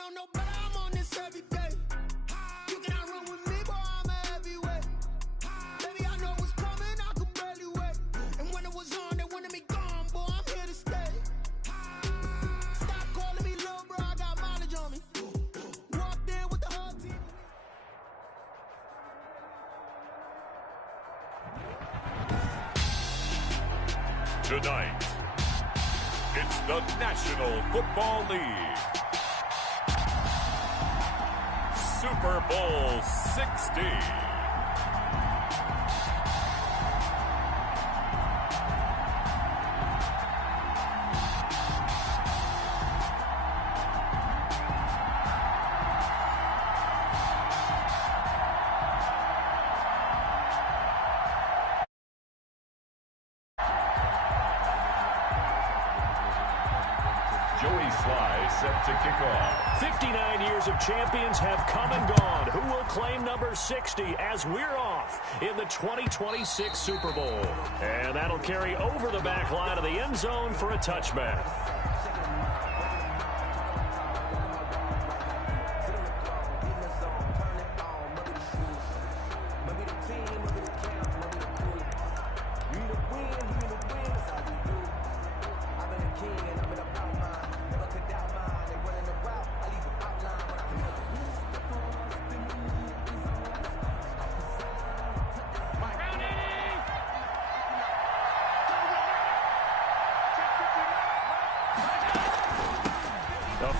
know no better, I'm on this every day. You cannot run with me, boy, I'm a heavyweight. Baby, I know what's coming, I could barely wait. And when it was on, they wanted me gone, boy, I'm here to stay. Stop calling me little bro, I got mileage on me. Walked in with the whole team. Tonight, it's the National Football League. Super Bowl 60. Set to kick off. 59 years of champions have come and gone. Who will claim number 60 as we're off in the 2026 Super Bowl? And that'll carry over the back line of the end zone for a touchback.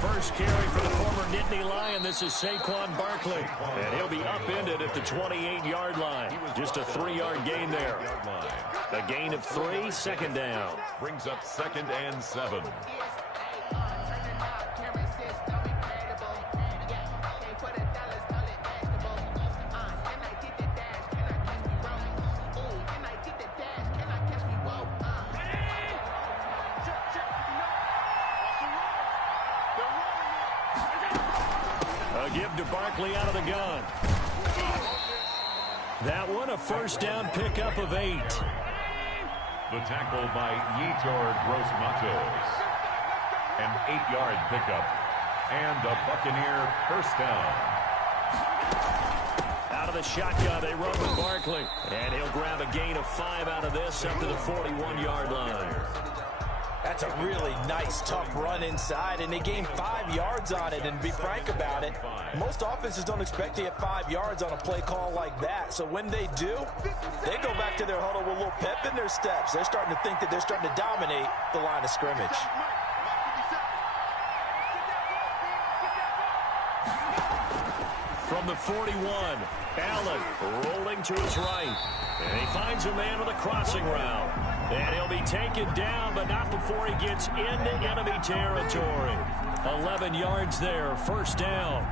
First carry for the former Nittany Lion. This is Saquon Barkley. And he'll be upended at the 28-yard line. Just a 3-yard gain there. A gain of 3, second down. Brings up 2nd and 7. Give to Barkley out of the gun. That one, a first down pickup of 8. The tackle by Yetur Gross-Matos. An 8-yard pickup. And a Buccaneer first down. Out of the shotgun, they run with Barkley. And he'll grab a gain of 5 out of this up to the 41-yard line. That's a really nice, tough run inside, and they gained 5 yards on it. And to be frank about it, most offenses don't expect to get 5 yards on a play call like that. So when they do, they go back to their huddle with a little pep in their steps. They're starting to think that they're starting to dominate the line of scrimmage. From the 41, Allen rolling to his right. And he finds a man with a crossing route. And he'll be taken down, but not before he gets into enemy territory. 11 yards there, first down.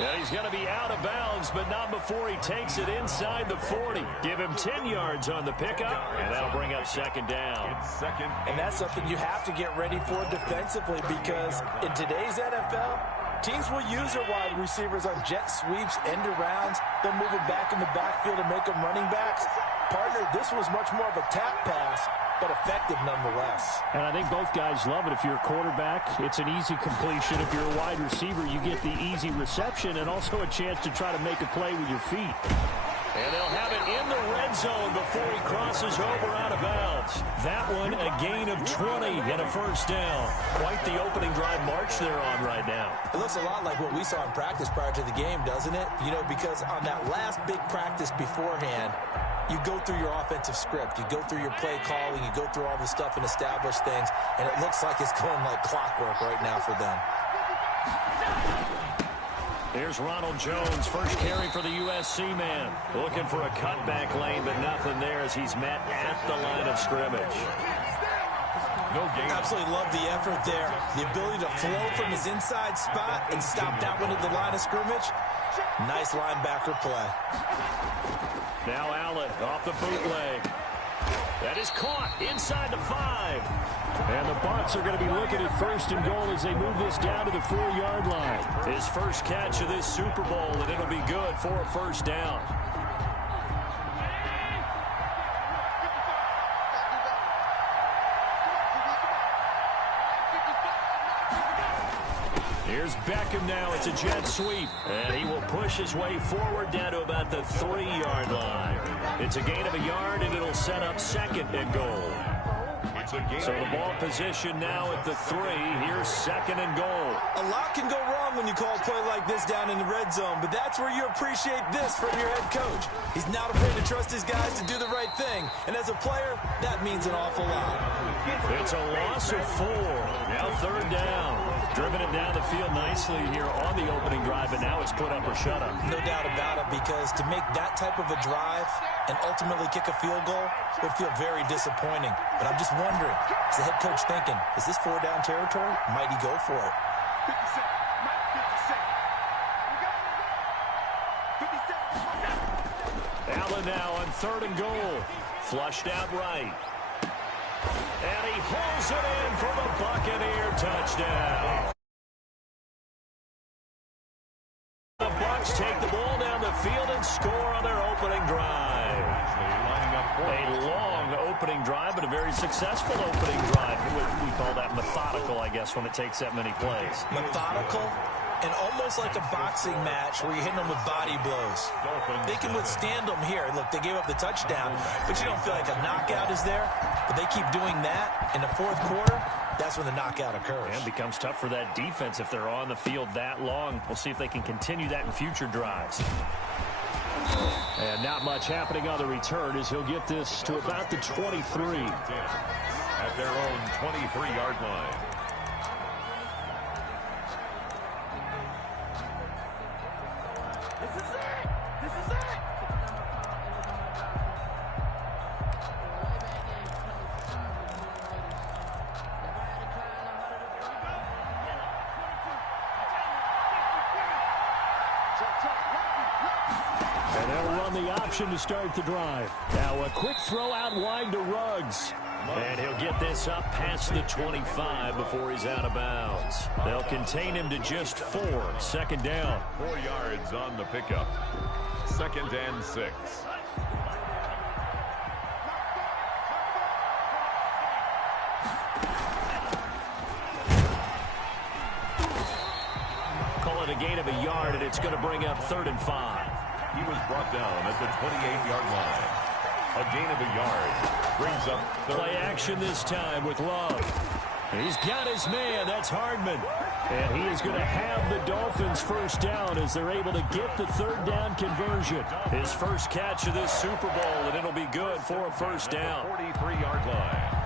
Yeah, he's going to be out of bounds, but not before he takes it inside the 40. Give him 10 yards on the pickup, and that'll bring up second down. And that's something you have to get ready for defensively, because in today's NFL, teams will use their wide receivers on jet sweeps, end arounds. They'll move them back in the backfield and make them running backs. Partner, this was much more of a tap pass, but effective nonetheless. And I think both guys love it. If you're a quarterback, it's an easy completion. If you're a wide receiver, you get the easy reception and also a chance to try to make a play with your feet. And they'll have it in the red zone before he crosses over out of bounds. That one, a gain of 20 and a first down. Quite the opening drive march they're on right now. It looks a lot like what we saw in practice prior to the game, doesn't it? You know, because on that last big practice beforehand, you go through your offensive script, you go through your play calling, you go through all this stuff and establish things, and it looks like it's going like clockwork right now for them. Here's Ronald Jones, first carry for the USC man. Looking for a cutback lane, but nothing there as he's met at the line of scrimmage. No gain. Absolutely love the effort there. The ability to flow from his inside spot and stop that one at the line of scrimmage. Nice linebacker play. Now Allen off the bootleg. That is caught inside the 5. And the Bucs are going to be looking at 1st and goal as they move this down to the 4-yard line. His first catch of this Super Bowl, and it'll be good for a 1st down. Here's Beckham now. It's a jet sweep. And he will push his way forward down to about the 3-yard line. It's a gain of a yard, and it'll set up 2nd and goal. So the ball position now at the 3. Here's 2nd and goal. A lot can go wrong when you call a play like this down in the red zone, but that's where you appreciate this from your head coach. He's not afraid to trust his guys to do the right thing, and as a player, that means an awful lot. It's a loss of 4. Now 3rd down. Driven it down the field nicely here on the opening drive, but now it's put up or shut up. No doubt about it, because to make that type of a drive and ultimately kick a field goal would feel very disappointing. But I'm just wondering, is the head coach thinking, is this 4-down territory? Might he go for it? 50 Allen now on 3rd and goal. Flushed out right. And he hauls it in for the Buccaneer touchdown. The Bucs take the ball down the field and score on their opening drive. A long opening drive, but a very successful opening drive. We call that methodical, I guess, when it takes that many plays. Methodical and almost like a boxing match where you're hitting them with body blows. They can withstand them here. Look, they gave up the touchdown, but you don't feel like a knockout is there. But they keep doing that in the 4th quarter. That's when the knockout occurs. And it becomes tough for that defense if they're on the field that long. We'll see if they can continue that in future drives. And not much happening on the return as he'll get this to about the 23. At their own 23-yard line. And they'll run the option to start the drive. Now a quick throw out wide to Ruggs. And he'll get this up past the 25 before he's out of bounds. They'll contain him to just 4. 2nd down. 4 yards on the pickup. 2nd and 6. Call it a gain of a yard, and it's going to bring up 3rd and 5. He was brought down at the 28-yard line. A gain of a yard brings up 3rd. Play action this time with Love. He's got his man. That's Hardman. And he is going to have the Dolphins 1st down as they're able to get the 3rd down conversion. His first catch of this Super Bowl, and it'll be good for a 1st down. 43-yard line.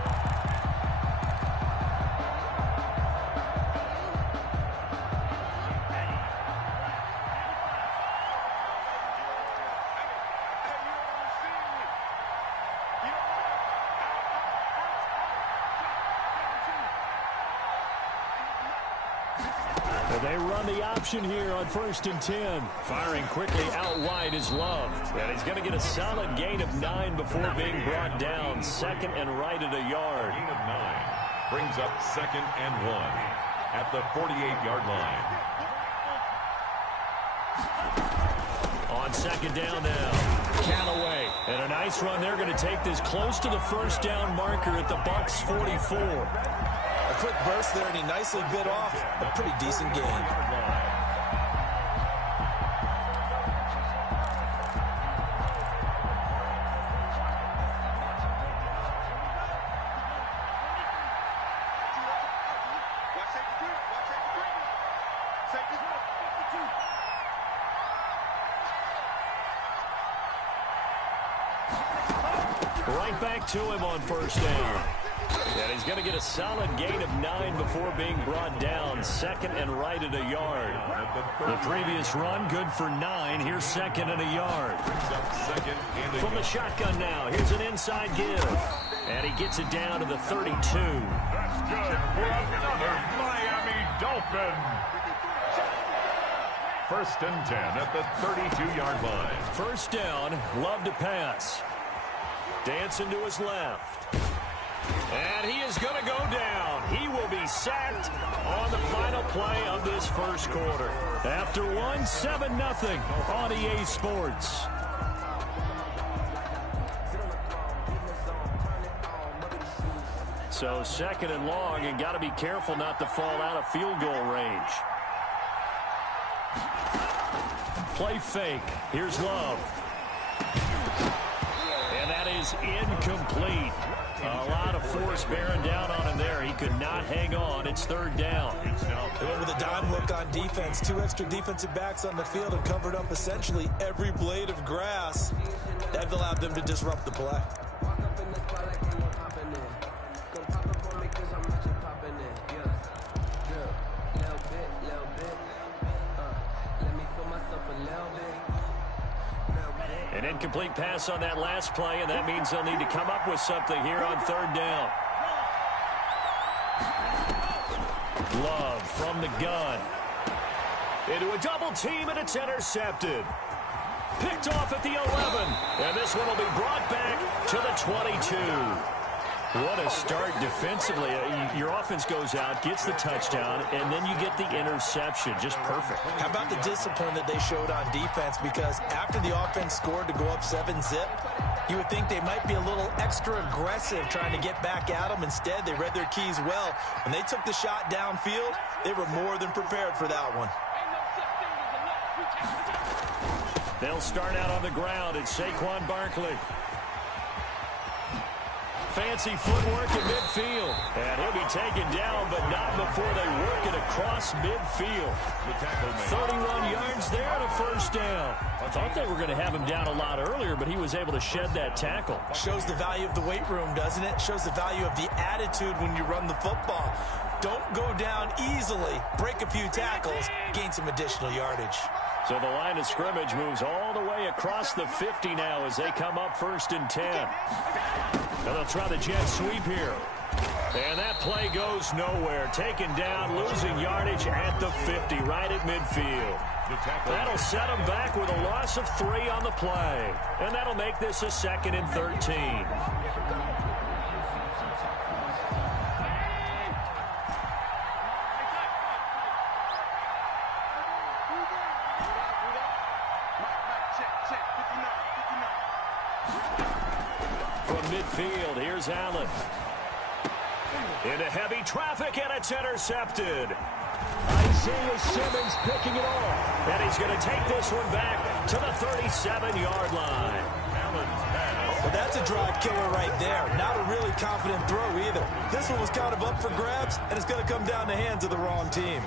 They run the option here on 1st and 10. Firing quickly out wide is Love. And he's going to get a solid gain of 9 before being brought down. 2nd and right at a yard. Gain of 9 brings up 2nd and 1 at the 48-yard line. On 2nd down now, Callaway. And a nice run. They're going to take this close to the 1st down marker at the Bucs 44. A quick burst there, and he nicely bit off a pretty decent gain. Right back to him on 1st down. And he's going to get a solid gain of 9 before being brought down. 2nd and right at a yard. The previous run, good for 9. Here's 2nd and a yard. From the shotgun now, here's an inside give. And he gets it down to the 32. That's good for another Miami Dolphin. First and 10 at the 32-yard line. First down, Love to pass. Dancing to his left. And he is going to go down. He will be sacked on the final play of this first quarter. After 7-0 on EA Sports. So second and long, and got to be careful not to fall out of field goal range. Play fake. Here's Love. And that is incomplete. A lot of force bearing down on him there. He could not hang on. It's third down. With a dime look on defense, 2 extra defensive backs on the field and covered up essentially every blade of grass. That allowed them to disrupt the play. An incomplete pass on that last play, and that means they'll need to come up with something here on third down. Love from the gun. Into a double team, and it's intercepted. Picked off at the 11, and this one will be brought back to the 22. What a start defensively. Your offense goes out, gets the touchdown, and then you get the interception. Just perfect. How about the discipline that they showed on defense? Because after the offense scored to go up 7-zip, you would think they might be a little extra aggressive trying to get back at them. Instead, they read their keys well. When they took the shot downfield, they were more than prepared for that one. They'll start out on the ground. It's Saquon Barkley. Fancy footwork in midfield. And he'll be taken down, but not before they work it across midfield. 31 yards there and a first down. I thought they were going to have him down a lot earlier, but he was able to shed that tackle. Shows the value of the weight room, doesn't it? Shows the value of the attitude when you run the football. Don't go down easily. Break a few tackles. Gain some additional yardage. So the line of scrimmage moves all the way across the 50 now as they come up first and 10. And they'll try the jet sweep here. And that play goes nowhere. Taken down, losing yardage at the 50, right at midfield. That'll set them back with a loss of 3 on the play. And that'll make this a 2nd and 13. Midfield, here's Allen. Into heavy traffic, and it's intercepted. Isaiah Simmons picking it off. And he's going to take this one back to the 37-yard line. Well, that's a drive killer right there. Not a really confident throw either. This one was kind of up for grabs, and it's going to come down the hands of the wrong team.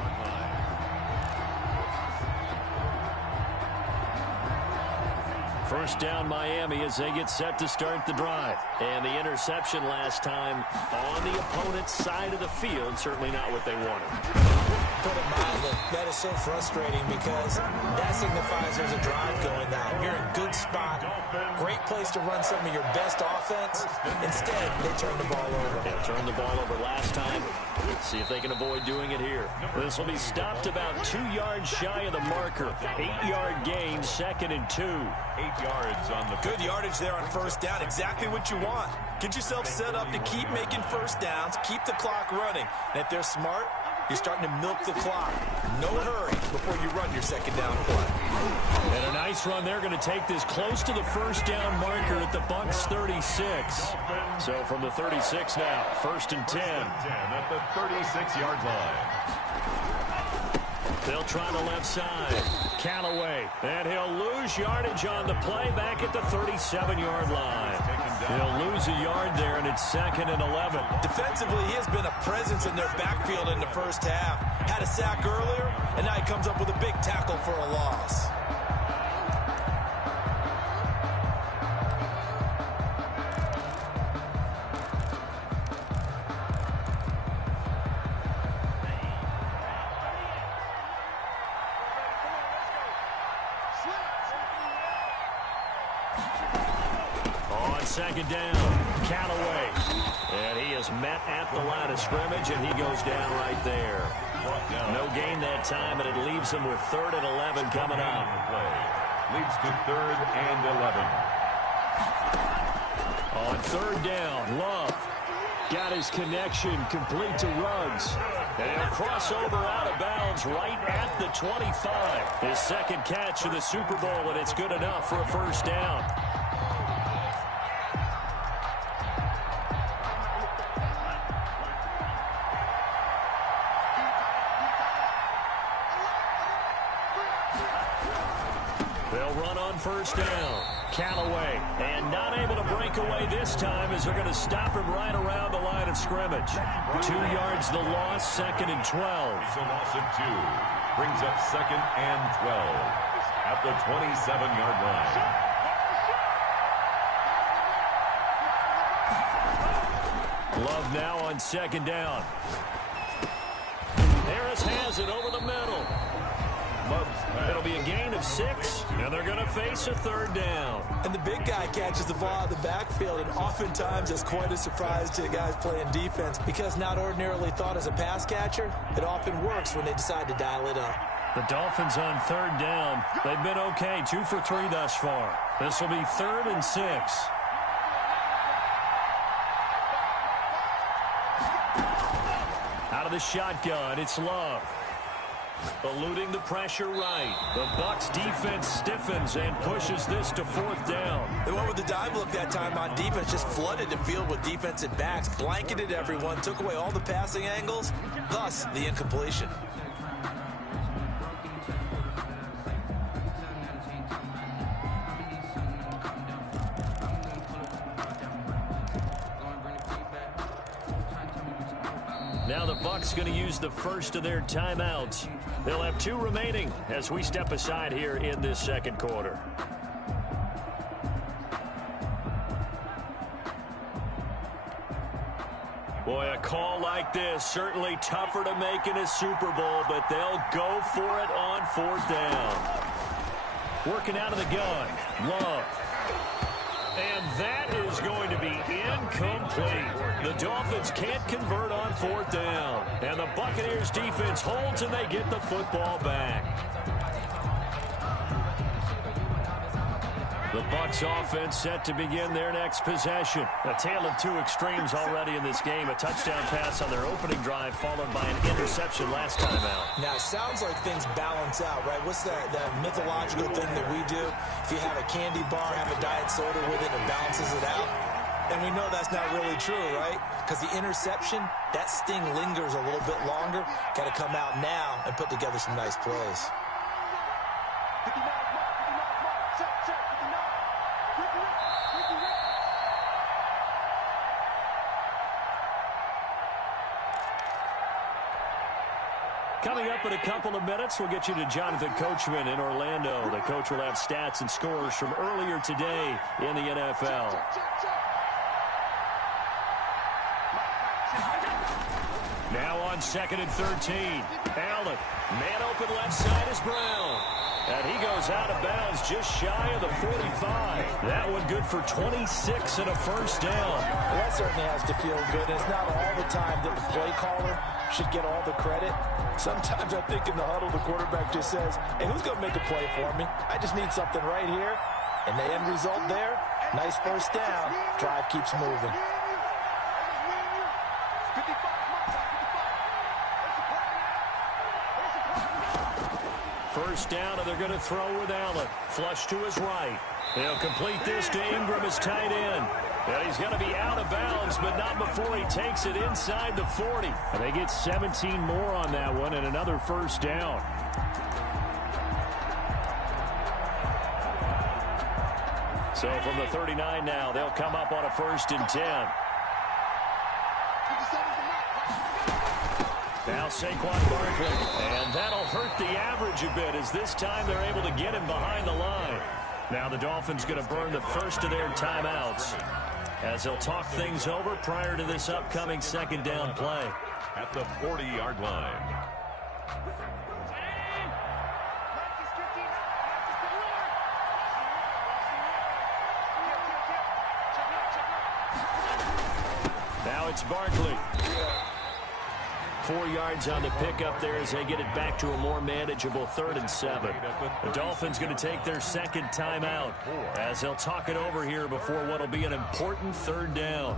First down Miami as they get set to start the drive. And the interception last time on the opponent's side of the field. Certainly not what they wanted. Put it mildly, that is so frustrating because that signifies there's a drive going now. You're in good spot. Great place to run some of your best offense. Instead, they turn the ball over. Yeah, turned the ball over last time. Let's see if they can avoid doing it here. This will be stopped about 2 yards shy of the marker. 8-yard gain, 2nd and 2. 8 yards on the good yardage there on first down. Exactly what you want. Get yourself set up to keep making first downs, keep the clock running. And if they're smart, you're starting to milk the clock. No hurry before you run your second down play. And a nice run. They're going to take this close to the first down marker at the Bucs 36. So from the 36 now, 1st and 10. At the 36-yard line. They'll try the left side. Callaway. And he'll lose yardage on the play back at the 37-yard line. He'll lose a yard there, and it's 2nd and 11. Defensively, he has been a presence in their backfield in the first half. Had a sack earlier, and now he comes up with a big tackle for a loss. Second down, Callaway. And he is met at the line of scrimmage, and he goes down right there. No gain that time, and it leaves them with 3rd and 11 coming up. Leads to 3rd and 11. On 3rd down, Love got his connection complete to Ruggs. And he'll cross over out of bounds right at the 25. His 2nd catch of the Super Bowl, and it's good enough for a 1st down. They'll run on 1st down. Callaway, and not able to break away this time as they're going to stop him right around the line of scrimmage. 2 yards the loss, 2nd and 12. It's a loss of 2. Brings up 2nd and 12 at the 27-yard line. Love now on 2nd down. Harris has it over the middle. It'll be a gain of 6, and they're going to face a 3rd down. And the big guy catches the ball out of the backfield, and oftentimes it's quite a surprise to the guys playing defense because not ordinarily thought as a pass catcher, it often works when they decide to dial it up. The Dolphins on 3rd down. They've been okay, 2 for 3 thus far. This will be 3rd and 6. Out of the shotgun, it's Love. Eluding the pressure right. The Bucs defense stiffens and pushes this to 4th down. They went with the dime look that time on defense, just flooded the field with defensive backs, blanketed everyone, took away all the passing angles, thus the incompletion. Now the Bucs going to use the first of their timeouts. They'll have 2 remaining as we step aside here in this 2nd quarter. Boy, a call like this, certainly tougher to make in a Super Bowl, but they'll go for it on 4th down. Working out of the gun, Love. And that is going to be incomplete. The Dolphins can't convert on 4th down. And the Buccaneers defense holds and they get the football back. The Bucs offense set to begin their next possession. A tale of 2 extremes already in this game. A touchdown pass on their opening drive followed by an interception last time out. Now, it sounds like things balance out, right? What's that mythological thing that we do? If you have a candy bar, have a diet soda with it, it balances it out. And we know that's not really true, right? Because the interception, that sting lingers a little bit longer. Got to come out now and put together some nice plays. Coming up in a couple of minutes, we'll get you to Jonathan Coachman in Orlando. The coach will have stats and scores from earlier today in the NFL. Now on 2nd and 13. Allen, man open left side is Brown. And he goes out of bounds just shy of the 45. That one good for 26 and a 1st down. Well, that certainly has to feel good. It's not all the time that the play caller should get all the credit. Sometimes I think in the huddle, the quarterback just says, hey, who's going to make a play for me? I just need something right here. And the end result there, nice 1st down. Drive keeps moving. First down, and they're going to throw with Allen. Flush to his right. They'll complete this to Ingram as tight end. And he's going to be out of bounds, but not before he takes it inside the 40. And they get 17 more on that one and another 1st down. So from the 39 now, they'll come up on a 1st and 10. Now Saquon Barkley, and that'll hurt the average a bit as this time they're able to get him behind the line. Now the Dolphins going to burn the first of their timeouts as they'll talk things over prior to this upcoming 2nd down play. At the 40-yard line. Now it's Barkley. 4 yards on the pickup there as they get it back to a more manageable 3rd and 7. The Dolphins going to take their second timeout as they'll talk it over here before what will be an important 3rd down.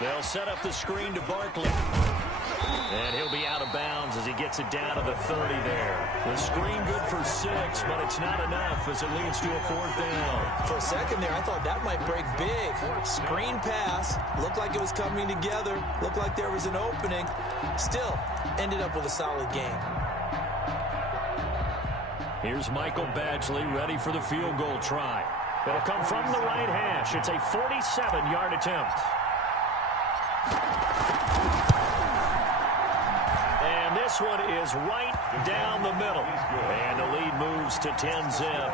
They'll set up the screen to Barkley. And he'll be out of bounds as he gets it down to the 30 there. The screen good for 6, but it's not enough as it leads to a 4th down. For a second there, I thought that might break big. Screen pass. Looked like it was coming together. Looked like there was an opening. Still, ended up with a solid game. Here's Michael Badgley ready for the field goal try. It'll come from the right hash. It's a 47-yard attempt. And this one is right down the middle. And the lead moves to 10-zip.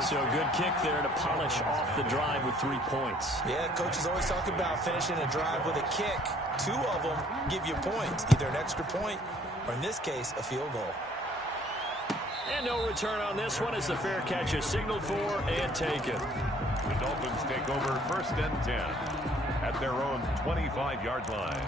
So good kick there to polish off the drive with 3 points. Yeah, coaches always talk about finishing a drive with a kick. 2 of them give you points, either an extra point or, in this case, a field goal. And no return on this one as the fair catch is signaled for and taken. The Dolphins take over 1st and 10 at their own 25-yard line.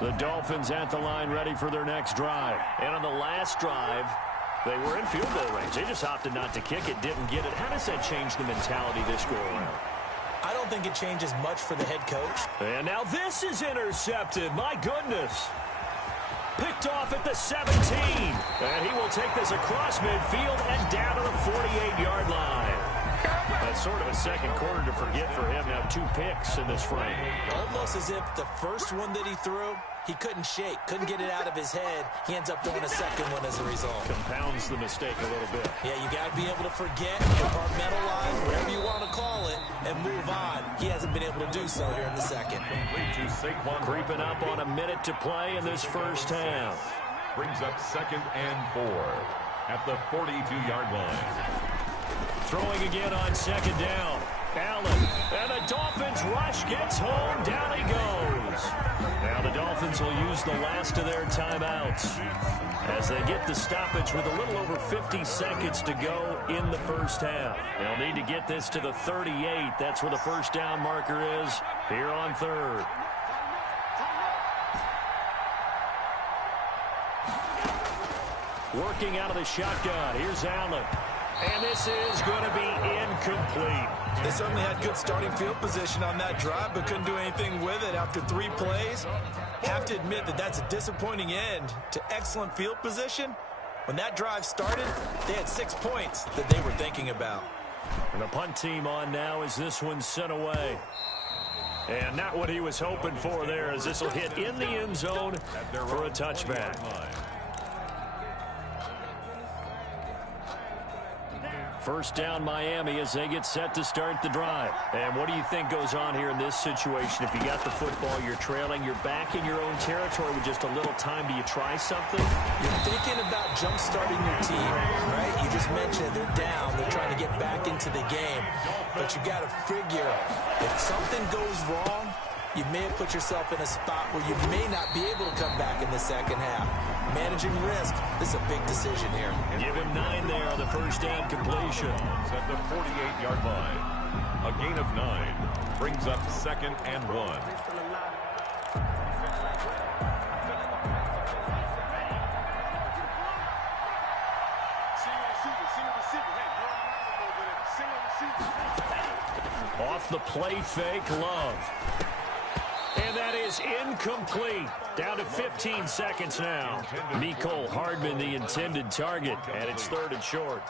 The Dolphins at the line ready for their next drive. And on the last drive, they were in field goal range. They just opted not to kick it, didn't get it. How does that change the mentality this go around? I don't think it changes much for the head coach. And now this is intercepted. My goodness. Picked off at the 17. And he will take this across midfield and down to the 48-yard line. That's sort of a second quarter to forget for him. Now 2 picks in this frame. Almost as if the first one that he threw, he couldn't shake, couldn't get it out of his head. He ends up throwing a second one as a result. Compounds the mistake a little bit. Yeah, you got to be able to forget, compartmentalize, whatever you want to call it, and move on. He hasn't been able to do so here in the second. Creeping up on a minute to play in this first half. Brings up 2nd and 4 at the 42-yard line. Throwing again on 2nd down. Allen, and the Dolphins rush, gets home, down he goes. Now the Dolphins will use the last of their timeouts as they get the stoppage with a little over 50 seconds to go in the first half. They'll need to get this to the 38. That's where the first down marker is here on 3rd. Working out of the shotgun. Here's Allen. And this is going to be incomplete. They certainly had good starting field position on that drive, but couldn't do anything with it after 3 plays. Have to admit that that's a disappointing end to excellent field position. When that drive started, they had 6 points that they were thinking about. And the punt team on now as this one's sent away. And not what he was hoping for there as this will hit in the end zone for a touchback. First down Miami as they get set to start the drive. And what do you think goes on here in this situation? If you got the football, you're trailing, you're back in your own territory with just a little time. Do you try something? You're thinking about jump-starting your team, right? You just mentioned they're down. They're trying to get back into the game. But you got to figure if something goes wrong, you may have put yourself in a spot where you may not be able to come back in the second half. Managing risk, this is a big decision here. Give him 9 there on the first down completion. At the 48-yard line. A gain of 9 brings up 2nd and 1. Off the play fake, Love. And that is incomplete. Down to 15 seconds now. Mecole Hardman, the intended target, and it's 3rd and short.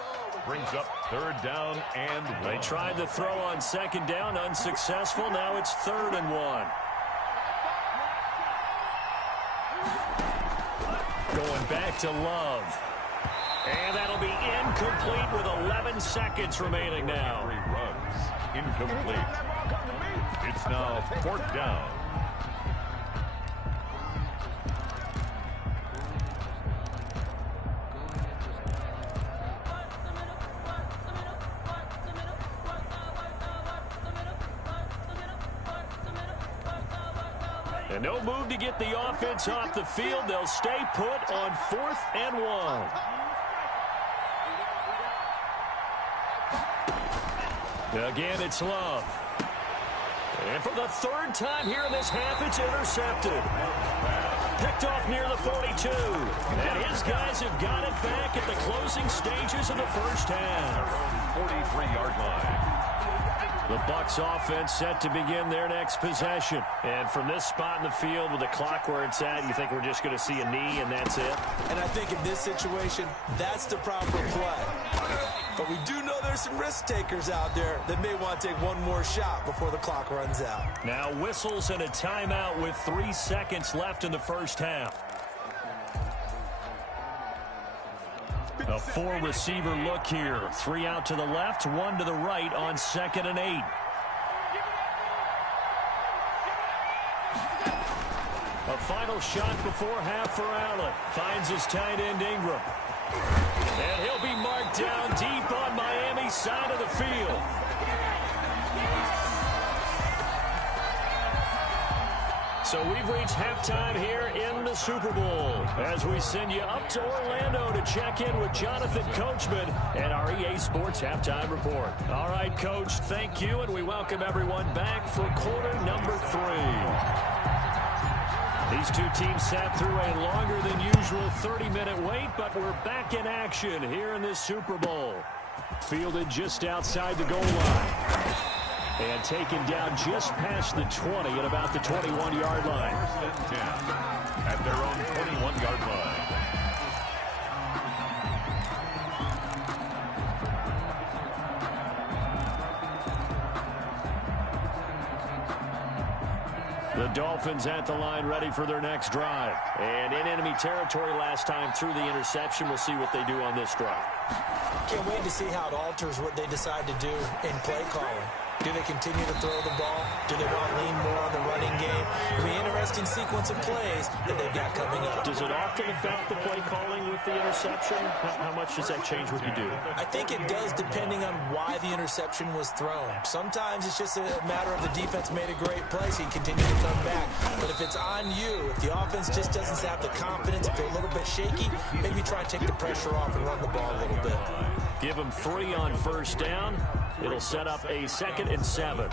Brings up 3rd down and 1. They tried the throw on 2nd down, unsuccessful. Now it's 3rd and 1. Going back to Love. And that'll be incomplete with 11 seconds remaining now. 3 runs. Incomplete. It's now 4th down. And no move to get the offense off the field. They'll stay put on 4th and 1. Again, it's Love. And for the 3rd time here in this half, it's intercepted. Picked off near the 42. And his guys have got it back at the closing stages of the first half. 43-yard line. The Bucs offense set to begin their next possession. And from this spot in the field with the clock where it's at, you think we're just going to see a knee and that's it? And I think in this situation, that's the proper play. But we do know there's some risk takers out there that may want to take one more shot before the clock runs out. Now whistles and a timeout with 3 seconds left in the first half. A 4-receiver look here. 3 out to the left, 1 to the right on 2nd and 8. A final shot before half for Allen. Finds his tight end Ingram. And he'll be marked down deep on Miami's side of the field. So we've reached halftime here in the Super Bowl as we send you up to Orlando to check in with Jonathan Coachman and our EA Sports Halftime Report. All right, Coach, thank you, and we welcome everyone back for quarter number 3. These two teams sat through a longer than usual 30-minute wait, but we're back in action here in this Super Bowl. Fielded just outside the goal line. And taken down just past the 20 at about the 21-yard line. 1st and 10 at their own 21-yard line. The Dolphins at the line ready for their next drive. And in enemy territory last time through the interception. We'll see what they do on this drive. Can't wait to see how it alters what they decide to do in play calling. Do they continue to throw the ball? Do they want to lean more on the running game? It'll be an interesting sequence of plays that they've got coming up. Does it often affect the play calling with the interception? How much does that change what you do? I think it does depending on why the interception was thrown. Sometimes it's just a matter of the defense made a great play, so you continue to come back. But if it's on you, if the offense just doesn't have the confidence, if they're a little bit shaky, maybe try and take the pressure off and run the ball a little bit. Give them 3 on first down. It'll set up a 2nd and 7.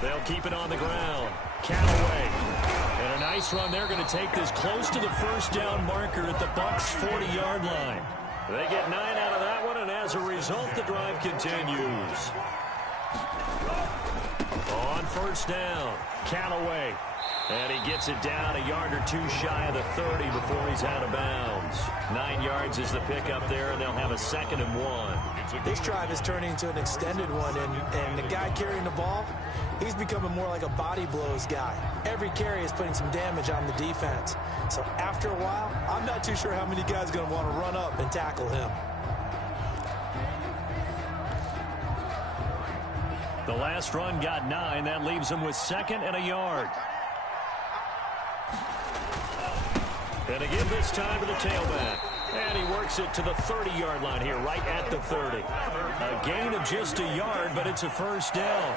They'll keep it on the ground. Callaway. And a nice run. They're going to take this close to the first down marker at the Bucs' 40-yard line. They get 9 out of that one, and as a result, the drive continues. On first down, Callaway. And he gets it down a yard or 2 shy of the 30 before he's out of bounds. 9 yards is the pickup there, and they'll have a 2nd and 1. This drive is turning into an extended one, and the guy carrying the ball, he's becoming more like a body blows guy. Every carry is putting some damage on the defense. So after a while, I'm not too sure how many guys are going to want to run up and tackle him. The last run got 9. That leaves him with 2nd and a yard. And again this time to the tailback. And he works it to the 30-yard line here, right at the 30. A gain of just a yard, but it's a first down.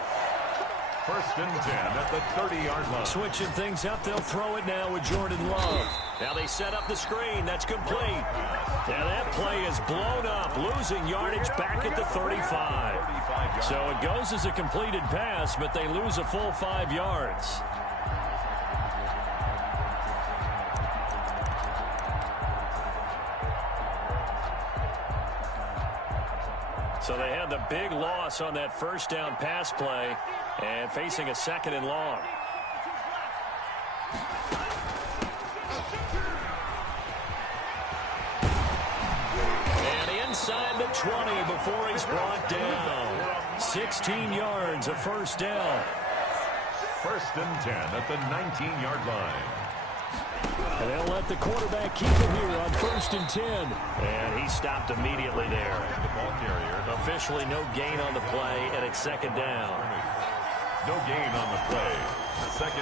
1st and 10 at the 30-yard line. Switching things up, they'll throw it now with Jordan Love. Now they set up the screen. That's complete. Now that play is blown up, losing yardage back at the 35. So it goes as a completed pass, but they lose a full 5 yards. So they had the big loss on that first down pass play and facing a 2nd and long. And inside the 20 before he's brought down. 16 yards, a first down. 1st and 10 at the 19-yard line. And they'll let the quarterback keep it here on 1st and 10. And he stopped immediately there. The ball carrier. Officially no gain on the play, and it's 2nd down. No gain on the play.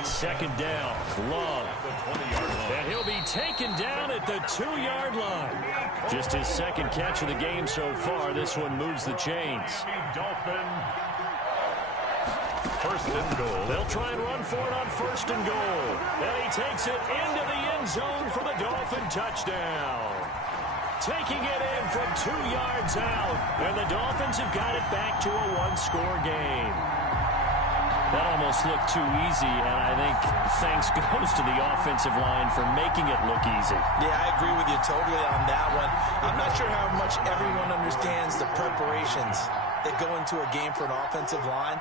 Second down. Love. And he'll be taken down at the 2-yard line. Just his second catch of the game so far. This one moves the chains. First and goal. They'll try and run for it on first and goal. And he takes it into the end zone for the Dolphin touchdown. Taking it in from 2 yards out. And the Dolphins have got it back to a 1-score game. That almost looked too easy, and I think thanks goes to the offensive line for making it look easy. Yeah, I agree with you totally on that one. I'm not sure how much everyone understands the preparations that go into a game for an offensive line,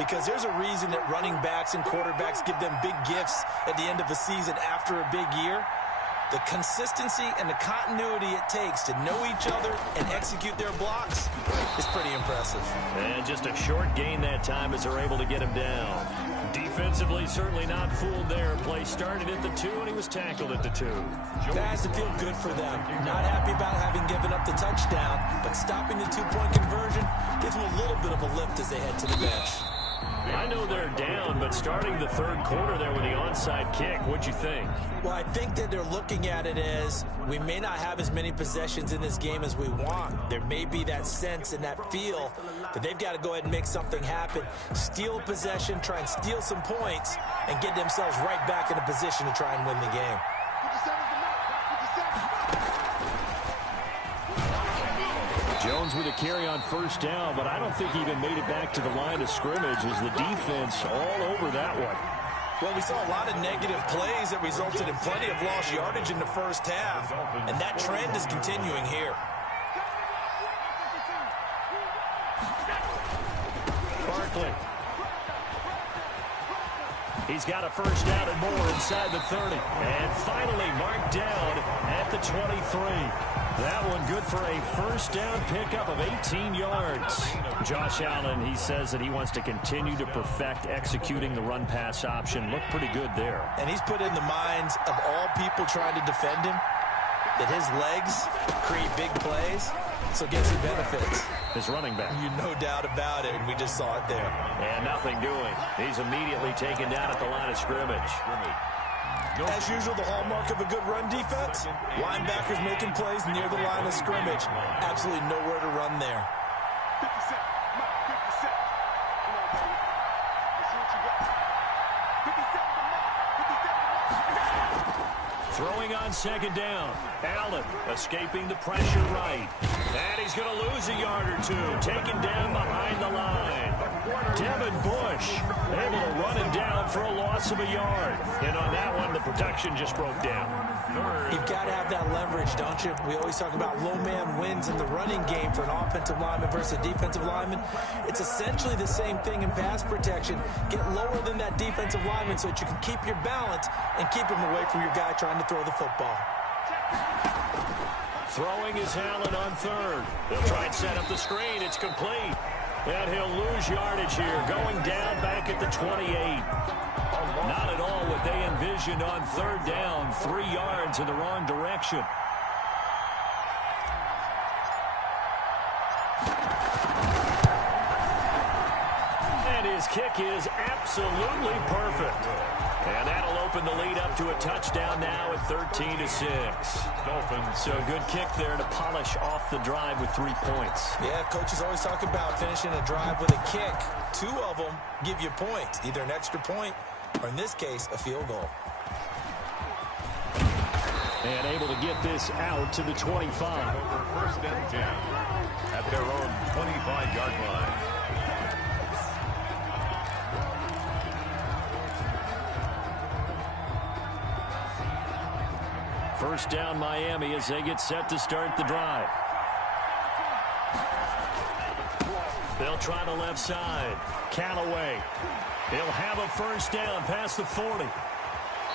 because there's a reason that running backs and quarterbacks give them big gifts at the end of the season after a big year. The consistency and the continuity it takes to know each other and execute their blocks is pretty impressive. And just a short gain that time as they're able to get him down. Defensively, certainly not fooled there. Play started at the 2, and he was tackled at the 2. That has to feel good for them. Not happy about having given up the touchdown, but stopping the 2-point conversion gives them a little bit of a lift as they head to the bench. I know they're down, but starting the third quarter there with the onside kick, what'd you think? Well, I think that they're looking at it as we may not have as many possessions in this game as we want. There may be that sense and that feel that they've got to go ahead and make something happen. Steal possession, try and steal some points, and get themselves right back in a position to try and win the game. Jones with a carry on first down, but I don't think he even made it back to the line of scrimmage as the defense all over that one. Well, we saw a lot of negative plays that resulted in plenty of lost yardage in the first half, and that trend is continuing here. Barkley. He's got a first down and more inside the 30. And finally marked down at the 23. That one good for a first down pickup of 18 yards. Josh Allen, he says that he wants to continue to perfect executing the run-pass option. Looked pretty good there. And he's put in the minds of all people trying to defend him that his legs create big plays, so gets the benefits. His running back. You no doubt about it, and we just saw it there. And nothing doing. He's immediately taken down at the line of scrimmage. As usual, the hallmark of a good run defense, linebackers making plays near the line of scrimmage. Absolutely nowhere to run there. Throwing on second down. Allen escaping the pressure right. And he's going to lose a yard or two. Taken down behind the line. Devin Bush able to run him down for a loss of a yard. And on that one, the protection just broke down. You've got to have that leverage, don't you? We always talk about low man wins in the running game for an offensive lineman versus a defensive lineman. It's essentially the same thing in pass protection. Get lower than that defensive lineman so that you can keep your balance and keep him away from your guy trying to throw the football. Throwing is Allen on third. They'll try and set up the screen. It's complete. And he'll lose yardage here, going down back at the 28. Not at all what they envisioned on third down. 3 yards in the wrong direction. And his kick is absolutely perfect. And that'll open the lead up to a touchdown now at 13-6. Dolphins. So a good kick there to polish off the drive with 3 points. Yeah, coaches always talk about finishing a drive with a kick. 2 of them give you points, either an extra point or, in this case, a field goal. And able to get this out to the 25. First and 10 at their own 25-yard line. First down Miami as they get set to start the drive. They'll try the left side. Callaway. He'll have a first down past the 40.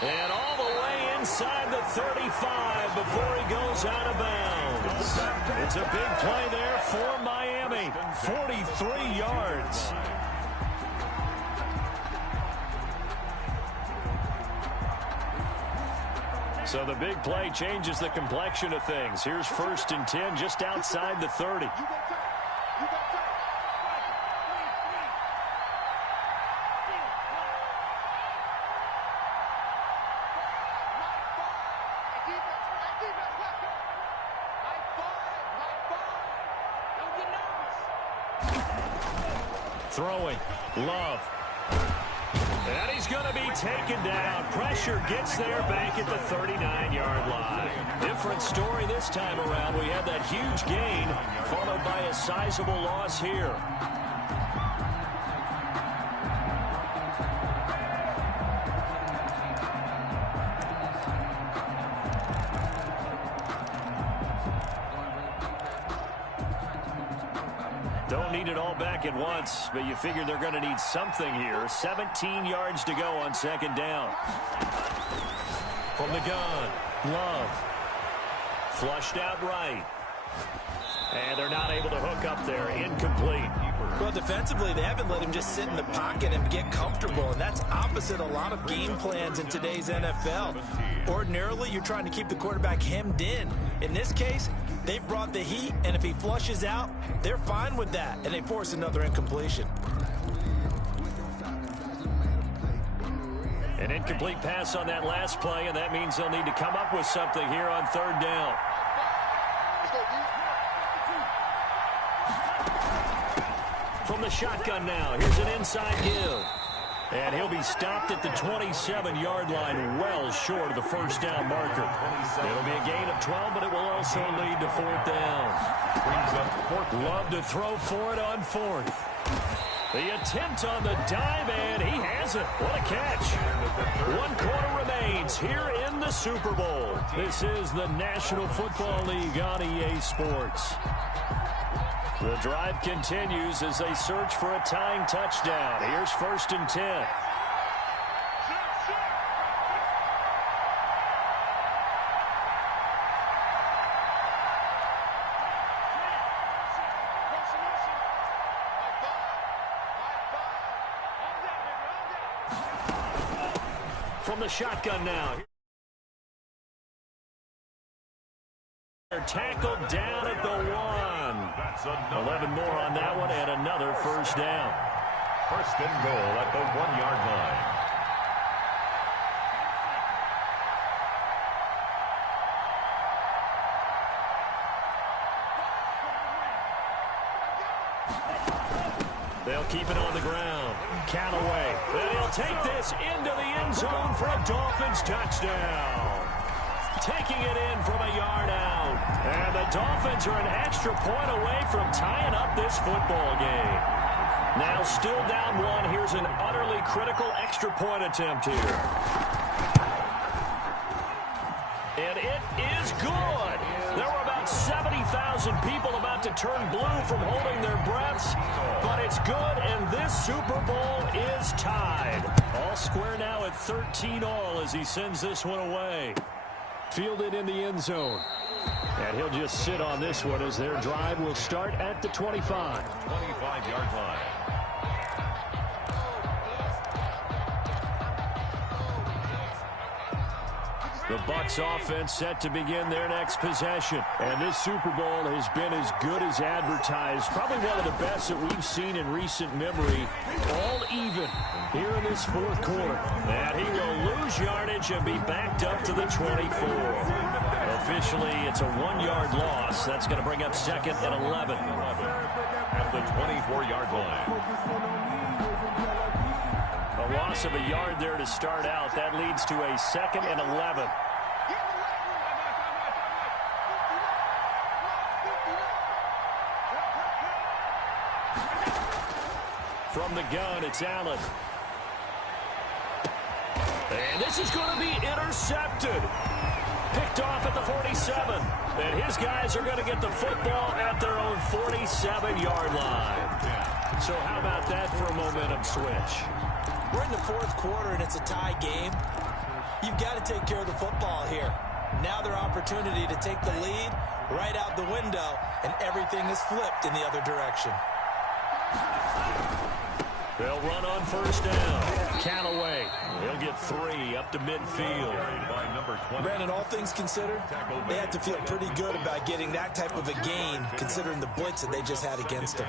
And all the way inside the 35 before he goes out of bounds. It's a big play there for Miami. 43 yards. So the big play changes the complexion of things. Here's first and 10 just outside the 30. Throwing. Love. And he's going to be taken down. Pressure gets there back at the 39-yard line. Different story this time around. We had that huge gain followed by a sizable loss here. Don't need it all back at once, but you figure they're going to need something here. 17 yards to go on second down. From the gun, Love. Flushed out right. And they're not able to hook up there. Incomplete. Well, defensively, they haven't let him just sit in the pocket and get comfortable, and that's opposite a lot of game plans in today's NFL. Ordinarily, you're trying to keep the quarterback hemmed in. In this case, they brought the heat, and if he flushes out, they're fine with that, and they force another incompletion. An incomplete pass on that last play, and that means they'll need to come up with something here on third down. From the shotgun now, here's an inside give. And he'll be stopped at the 27-yard line, well short of the first down marker. It'll be a gain of 12, but it will also lead to fourth down. Love to throw for it on fourth. The attempt on the dive, and he has it. What a catch. 1 quarter remains here in the Super Bowl. This is the National Football League on EA Sports. The drive continues as they search for a tying touchdown. Here's 1st and 10. From the shotgun now. They're tackled down at the 1. 11 more on that one, and another first down. 1st and goal at the 1-yard line. They'll keep it on the ground. Callaway. And he'll take this into the end zone for a Dolphins touchdown. Taking it in from a yard out. And the Dolphins are an extra point away from tying up this football game. Now still down 1. Here's an utterly critical extra point attempt here. And it is good. There were about 70,000 people about to turn blue from holding their breaths. But it's good, and this Super Bowl is tied. All square now at 13-all as he sends this one away. Fielded in the end zone. And he'll just sit on this one as their drive will start at the 25. 25-yard line. The Bucs offense set to begin their next possession. And this Super Bowl has been as good as advertised. Probably one of the best that we've seen in recent memory. All even here in this fourth quarter. And he will lose yardage and be backed up to the 24. Officially, it's a 1-yard loss. That's going to bring up 2nd and 11. At the 24-yard line. A loss of a yard there to start out. That leads to a 2nd and 11. From the gun, it's Allen. And this is going to be intercepted. Picked off at the 47. And his guys are going to get the football at their own 47-yard line. So how about that for a momentum switch? We're in the fourth quarter, and it's a tie game. You've got to take care of the football here. Now their opportunity to take the lead right out the window, and everything is flipped in the other direction. They'll run on first down. Callaway. He'll get 3 up to midfield. Brandon, all things considered, they had to feel pretty good about getting that type of a gain, considering the blitz that they just had against them.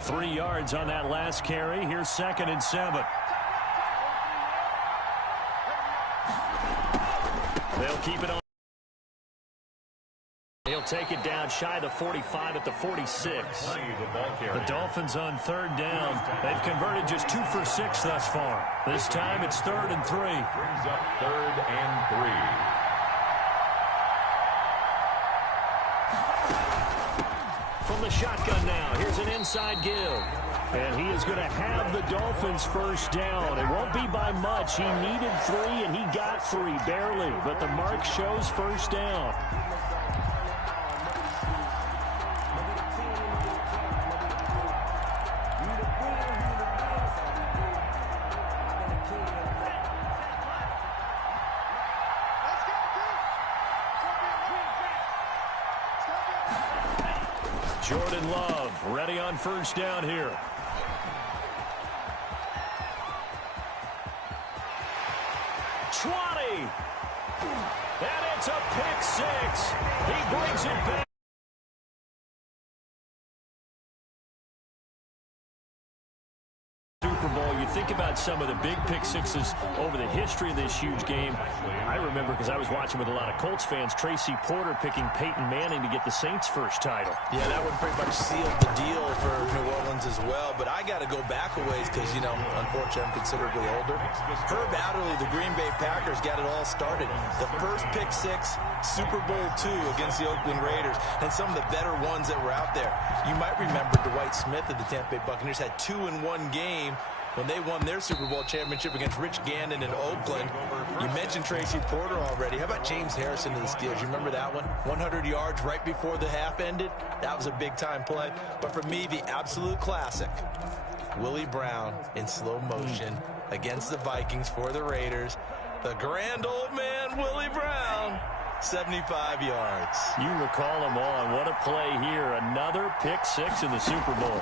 Three yards on that last carry. Here's 2nd and 7. keep it on. He'll take it down shy of the 45 at the 46. The Dolphins on third down. They've converted just 2 for 6 thus far. This time it's 3rd and 3. Brings up 3rd and 3. From the shotgun now, here's an inside give. And he is going to have the Dolphins first down. It won't be by much. He needed 3, and he got 3, barely. But the mark shows first down. Jordan Love ready on first down here. And it's a pick 6. He brings it back. Super Bowl, you think about some of the big pick 6s over the history of this huge game. I remember, because I was watching with a lot of Colts fans, Tracy Porter picking Peyton Manning to get the Saints' first title. Yeah, that one pretty much sealed the deal for New Orleans as well. But I got to go back a ways because, you know, unfortunately, I'm considerably older. Herb Adderley, the Green Bay Packers, got it all started. The first pick 6, Super Bowl II against the Oakland Raiders, and some of the better ones that were out there. You might remember Dwight Smith of the Tampa Bay Buccaneers had 2 in one game when they won their Super Bowl championship against Rich Gannon in Oakland. You mentioned Tracy Porter already. How about James Harrison to the Steelers? You remember that one? 100 yards right before the half ended. That was a big-time play. But for me, the absolute classic, Willie Brown in slow motion against the Vikings for the Raiders. The grand old man, Willie Brown, 75 yards. You recall them all, and what a play here. Another pick 6 in the Super Bowl.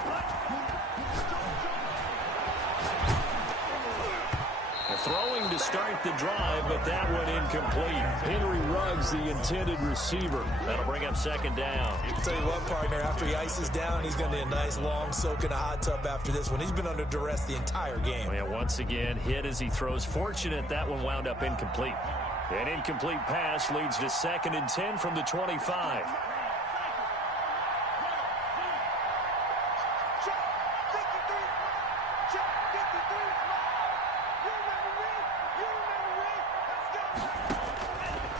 Throwing to start the drive, but that one incomplete. Henry Ruggs, the intended receiver. That'll bring up second down. I'll tell you what, partner, after he ices down, he's going to need a nice long soak in a hot tub after this one. He's been under duress the entire game. Yeah, once again, hit as he throws. Fortunate that one wound up incomplete. An incomplete pass leads to 2nd and 10 from the 25.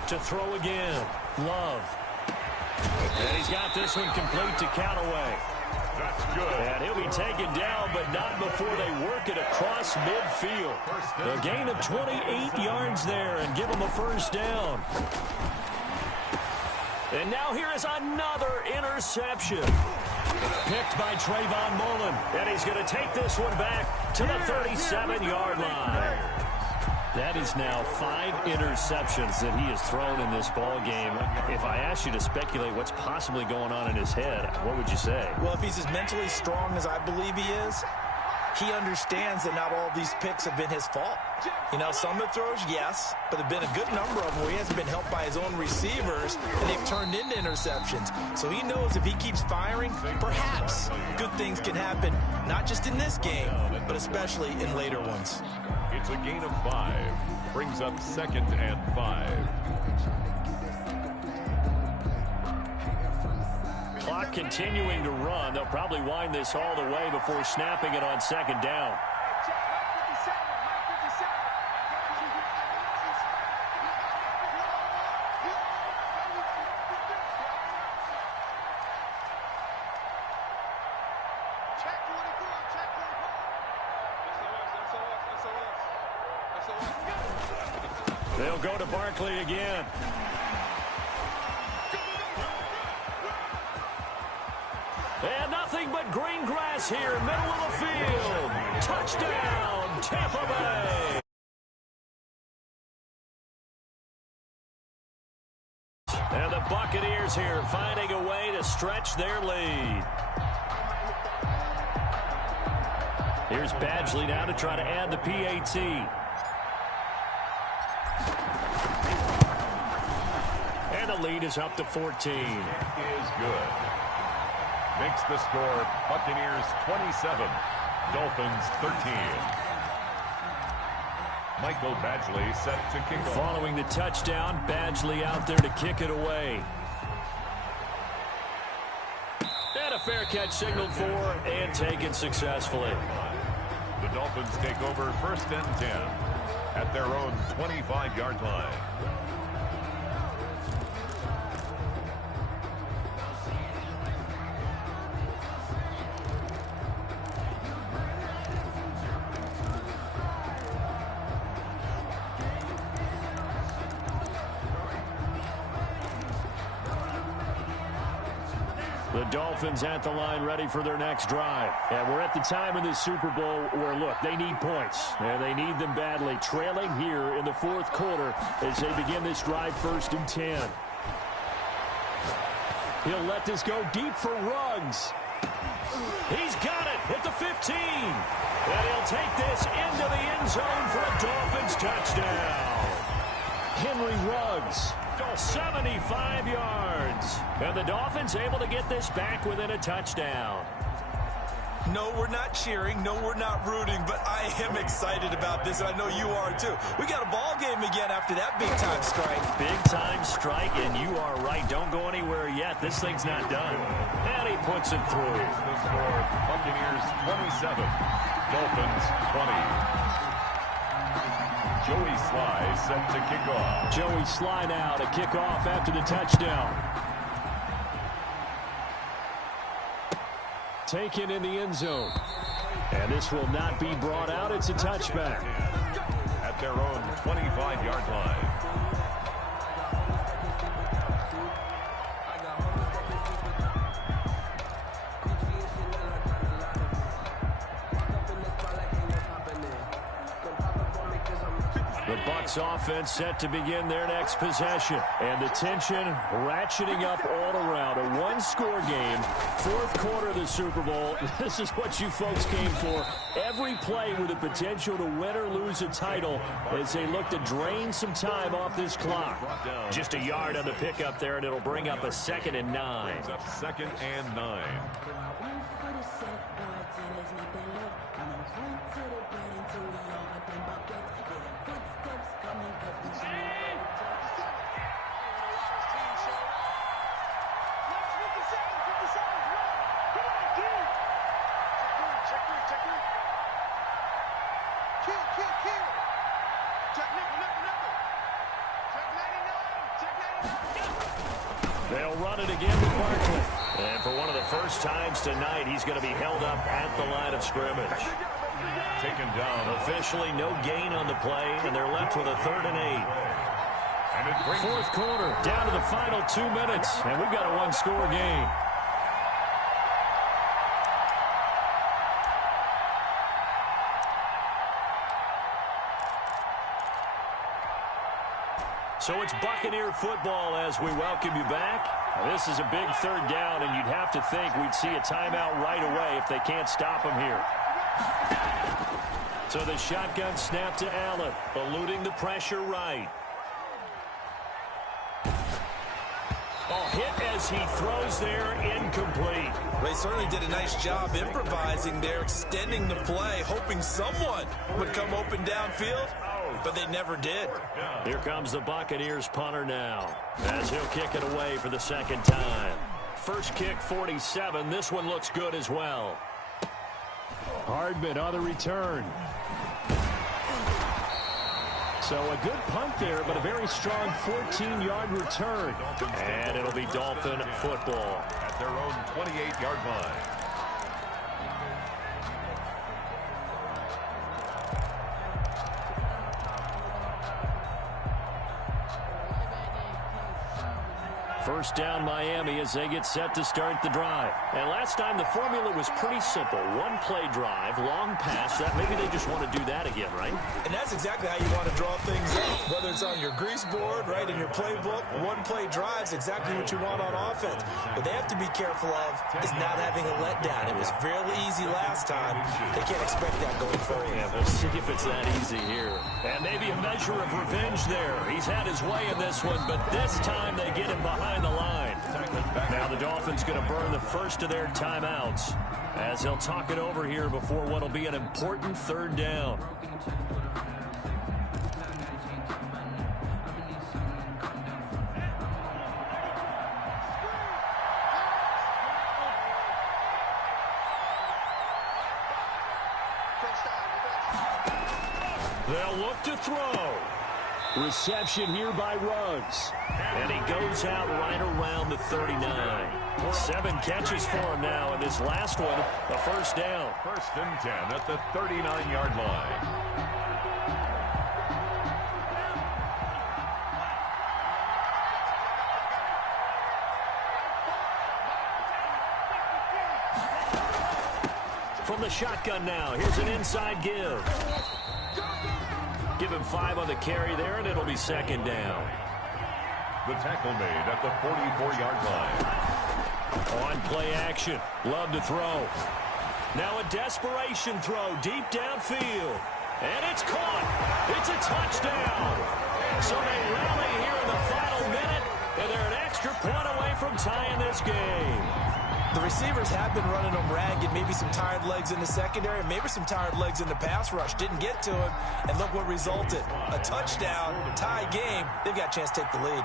To throw again, Love. And he's got this one complete to Callaway. That's good. And he'll be taken down, but not before they work it across midfield. A gain of 28 yards there and give him a first down. And now here is another interception. Picked by Trayvon Mullen. And he's going to take this one back to the 37-yard line. That is now 5 interceptions that he has thrown in this ball game. If I asked you to speculate what's possibly going on in his head, what would you say? Well, if he's as mentally strong as I believe he is, he understands that not all of these picks have been his fault. You know, some of the throws, yes, but there have been a good number of them where he hasn't been helped by his own receivers, and they've turned into interceptions. So he knows if he keeps firing, perhaps good things can happen, not just in this game, but especially in later ones. It's a gain of 5. Brings up 2nd and 5. Clock continuing to run. They'll probably wind this all the way before snapping it on 2nd down. They'll go to Barkley again. And nothing but green grass here, middle of the field. Touchdown, Tampa Bay. And the Buccaneers here finding a way to stretch their lead. Here's Badgley now to try to add the PAT. And the lead is up to 14. Is good. Makes the score Buccaneers 27, Dolphins 13. Michael Badgley set to kick off. Following the touchdown, Badgley out there to kick it away. And a fair catch signaled for and taken successfully. The Dolphins take over 1st and 10 at their own 25-yard line. The Dolphins at the line ready for their next drive. And we're at the time in the Super Bowl where, look, they need points. And they need them badly. Trailing here in the 4th quarter as they begin this drive 1st and 10. He'll let this go deep for Ruggs. He's got it at the 15. And he'll take this into the end zone for a Dolphins touchdown. Henry Ruggs. 75 yards. And the Dolphins able to get this back within a touchdown. No, we're not cheering. No, we're not rooting. But I am excited about this, and I know you are too. We got a ball game again after that big-time strike. Big-time strike, and you are right. Don't go anywhere yet. This thing's not done. And he puts it through. The score, Buccaneers 27, Dolphins 20. Joey Sly set to kick off. Joey Sly now to kick off after the touchdown. Taken in the end zone. And this will not be brought out. It's a touchback. At their own 25-yard line. The Bucs offense set to begin their next possession. And the tension ratcheting up all around. A one-score game. 4th quarter of the Super Bowl. This is what you folks came for. Every play with the potential to win or lose a title as they look to drain some time off this clock. Just a yard on the pickup there, and it'll bring up a 2nd and 9. 2nd and 9. They'll run it again with Barkley. And for one of the first times tonight, he's going to be held up at the line of scrimmage. Taken down. Officially no gain on the play, and they're left with a 3rd and 8. And it brings 4th quarter, down to the final 2 minutes, and we've got a one-score game. So it's Buccaneer football as we welcome you back. This is a big 3rd down, and you'd have to think we'd see a timeout right away if they can't stop them here. So the shotgun snap to Allen, eluding the pressure right. Hit as he throws there, incomplete. They certainly did a nice job improvising there, extending the play, hoping someone would come open downfield, but they never did. Here comes the Buccaneers punter now, as he'll kick it away for the 2nd time. First kick, 47. This one looks good as well. Hardman on the return. So a good punt there, but a very strong 14-yard return. And it'll be Dolphin football. At their own 28-yard line. First down Miami as they get set to start the drive. And last time the formula was pretty simple. One play drive, long pass. That maybe they just want to do that again, right? And that's exactly how you want to draw things up. Whether it's on your grease board, right, in your playbook, one play drive's exactly what you want on offense. What they have to be careful of is not having a letdown. It was fairly easy last time. They can't expect that going forward. Yeah, we'll see if it's that easy here. And maybe a measure of revenge there. He's had his way in this one, but this time they get him behind the line. Now the Dolphins going to burn the first of their timeouts as they'll talk it over here before what will be an important 3rd down. They'll look to throw. Reception here by Ruggs. And he goes out right around the 39. 7 catches for him now, and this last one, a first down. 1st and 10 at the 39-yard line. From the shotgun now, here's an inside give. Give him 5 on the carry there, and it'll be 2nd down. The tackle made at the 44-yard line. On play action. Love to throw. Now a desperation throw deep downfield. And it's caught. It's a touchdown. So they rally here in the final minute, and they're an extra point away from tying this game. The receivers have been running them ragged. Maybe some tired legs in the secondary, maybe some tired legs in the pass rush. Didn't get to him, and look what resulted. A touchdown, tie game. They've got a chance to take the lead.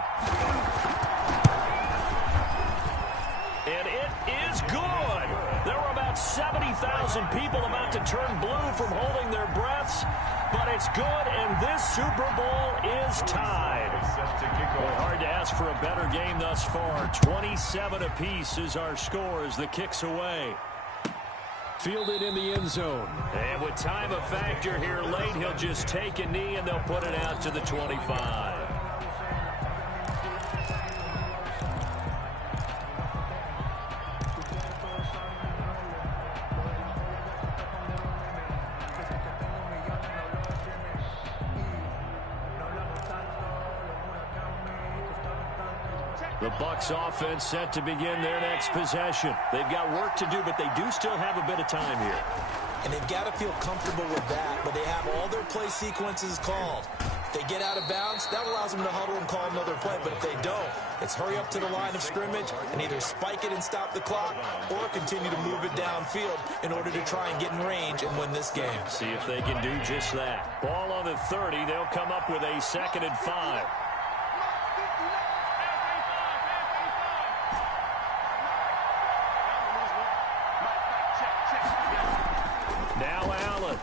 And it is good. There were about 70,000 people about to turn blue from holding their breaths, but it's good, and this Super Bowl is tied. Well, hard to ask for a better game thus far. 27 apiece is our score as the kick's away. Fielded in the end zone. And with time a factor here late, he'll just take a knee, and they'll put it out to the 25. The Bucs offense set to begin their next possession. They've got work to do, but they do still have a bit of time here. And they've got to feel comfortable with that, but they have all their play sequences called. If they get out of bounds, that allows them to huddle and call another play, but if they don't, it's hurry up to the line of scrimmage and either spike it and stop the clock or continue to move it downfield in order to try and get in range and win this game. See if they can do just that. Ball on the 30. They'll come up with a 2nd and 5. Now Allen.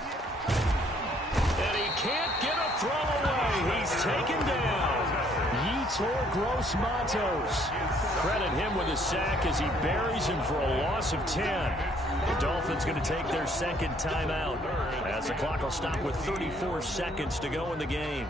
And he can't get a throw away. He's taken down. Yetur Gross-Matos. Credit him with a sack as he buries him for a loss of 10. The Dolphins going to take their 2nd timeout as the clock will stop with 34 seconds to go in the game.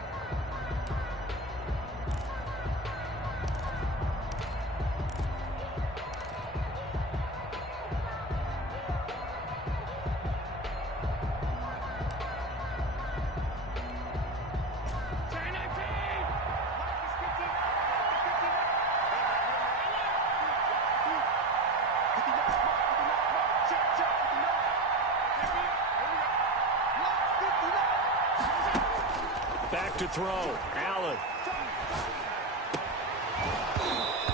Back to throw. Allen.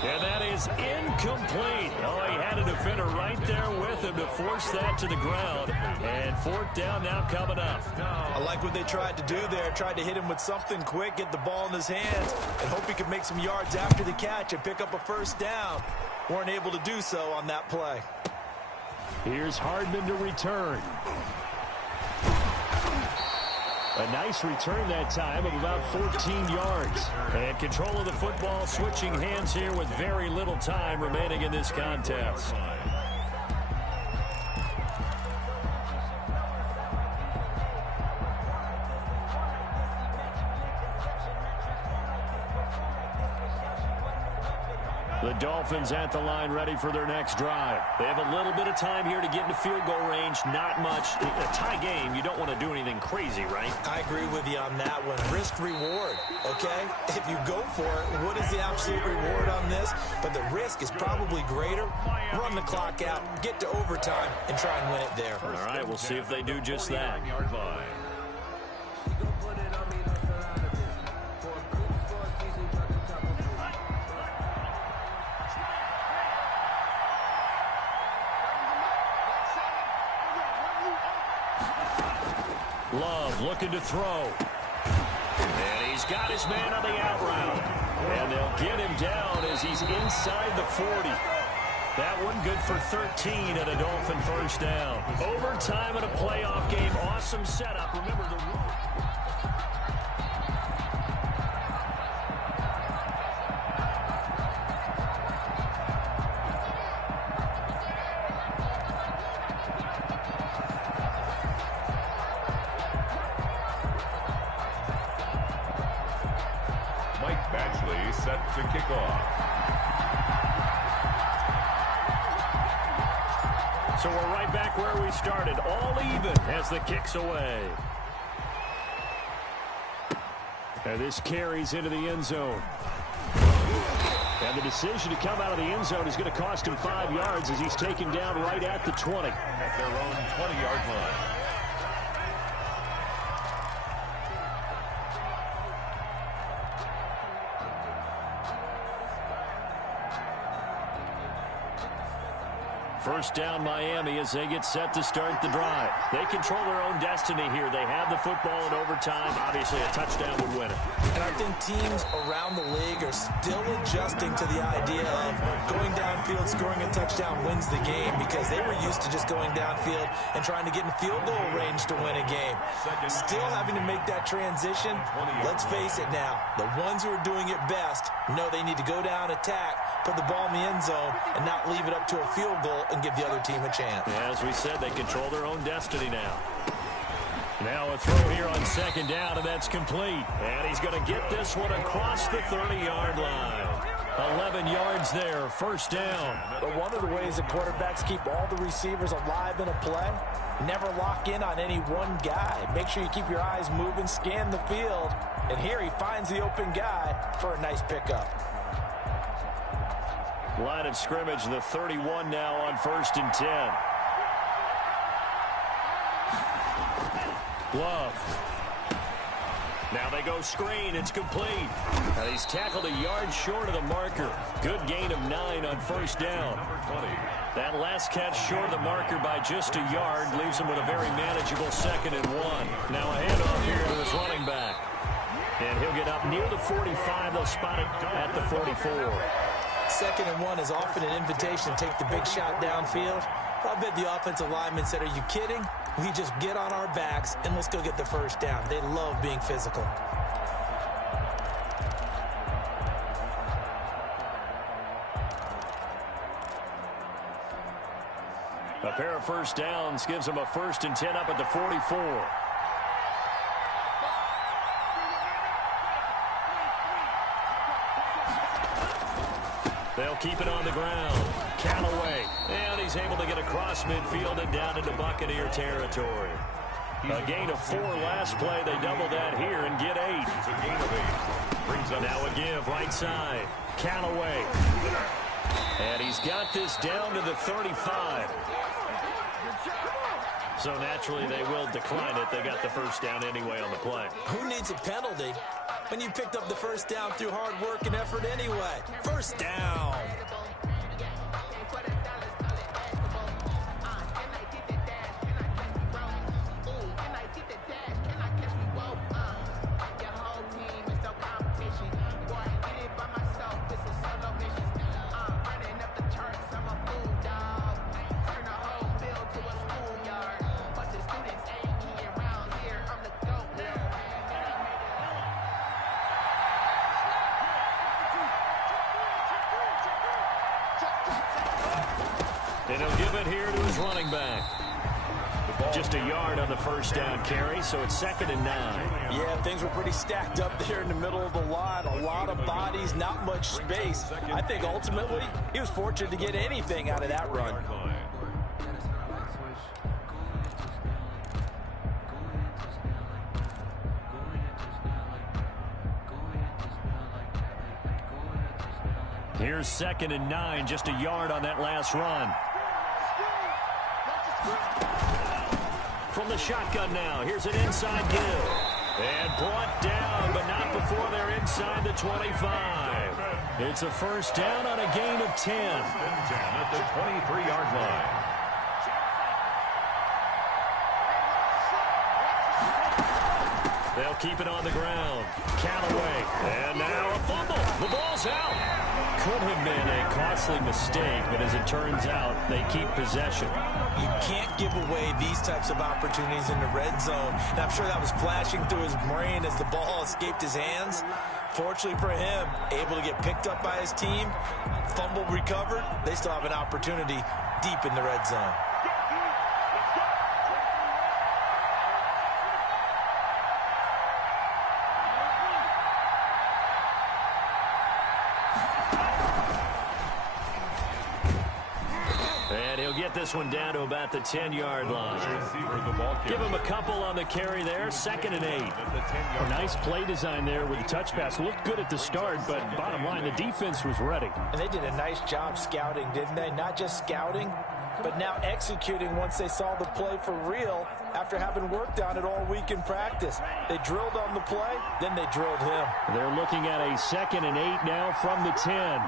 And that is incomplete. Oh, he had a defender right there with him to force that to the ground. And 4th down now coming up. I like what they tried to do there. Tried to hit him with something quick, get the ball in his hands, and hope he could make some yards after the catch and pick up a 1st down. Weren't able to do so on that play. Here's Hardman to return. A nice return that time of about 14 yards. And control of the football switching hands here with very little time remaining in this contest. The Dolphins at the line ready for their next drive. They have a little bit of time here to get into field goal range. Not much. A tie game, you don't want to do anything crazy, right? I agree with you on that one. Risk reward, okay? If you go for it, what is the absolute reward on this? But the risk is probably greater. Run the clock out, get to overtime, and try and win it there. All right, we'll see if they do just that. Love looking to throw. And he's got his man on the out route. And they'll get him down as he's inside the 40. That one good for 13 and a Dolphin first down. Overtime in a playoff game. Awesome setup. Remember the rule. Set to kick off. So we're right back where we started, all even as the kick's away. And this carries into the end zone. And the decision to come out of the end zone is going to cost him 5 yards as he's taken down right at the 20. At their own 20-yard line. First down Miami as they get set to start the drive. They control their own destiny here. They have the football in overtime. Obviously, a touchdown would win it. And I think teams around the league are still adjusting to the idea of going downfield, scoring a touchdown wins the game because they were used to just going downfield and trying to get in field goal range to win a game. Still having to make that transition. Let's face it now. The ones who are doing it best know they need to go down, attack, put the ball in the end zone, and not leave it up to a field goal and give the other team a chance. Yeah, as we said, they control their own destiny now. Now a throw here on second down, and that's complete. And he's going to get this one across the 30-yard line. 11 yards there, first down. But one of the ways that quarterbacks keep all the receivers alive in a play, never lock in on any one guy. Make sure you keep your eyes moving, scan the field. And here he finds the open guy for a nice pickup. Line of scrimmage, the 31 now on 1st and 10. Love. Now they go screen. It's complete. And he's tackled a yard short of the marker. Good gain of 9 on first down. That last catch short of the marker by just a yard leaves him with a very manageable 2nd and 1. Now a handoff here to his running back. And he'll get up near the 45. They'll spot it at the 44. 2nd and 1 is often an invitation to take the big shot downfield. I bet the offensive lineman said, are you kidding? We just get on our backs and let's go get the first down. They love being physical. A pair of first downs gives them a 1st and 10 up at the 44. They'll keep it on the ground. Callaway. And he's able to get across midfield and down into Buccaneer territory. A gain of 4 last play. They double that here and get 8. It's a gain of 8. Brings up now a give right side. Callaway. And he's got this down to the 35. So naturally they will decline it. They got the first down anyway on the play. Who needs a penalty when you picked up the first down through hard work and effort anyway? First down. And he'll give it here to his running back. Just a yard on the first down carry, so it's 2nd and 9. Yeah, things were pretty stacked up there in the middle of the line. A lot of bodies, not much space. I think ultimately he was fortunate to get anything out of that run. Here's 2nd and 9, just a yard on that last run. From the shotgun now, here's an inside give. And brought down, but not before they're inside the 25. It's a first down on a gain of 10. At the 23-yard line. They'll keep it on the ground. Callaway. And now a fumble. The ball's out. Could have been a costly mistake, but as it turns out, they keep possession. You can't give away these types of opportunities in the red zone. And I'm sure that was flashing through his brain as the ball escaped his hands. Fortunately for him, able to get picked up by his team, fumble recovered. They still have an opportunity deep in the red zone. And he'll get this one down to about the 10-yard line. Give him a couple on the carry there. 2nd and 8. A nice play design there with the touch pass. Looked good at the start, but bottom line, the defense was ready. And they did a nice job scouting, didn't they? Not just scouting, but now executing once they saw the play for real after having worked on it all week in practice. They drilled on the play, then they drilled him. They're looking at a 2nd and 8 now from the 10.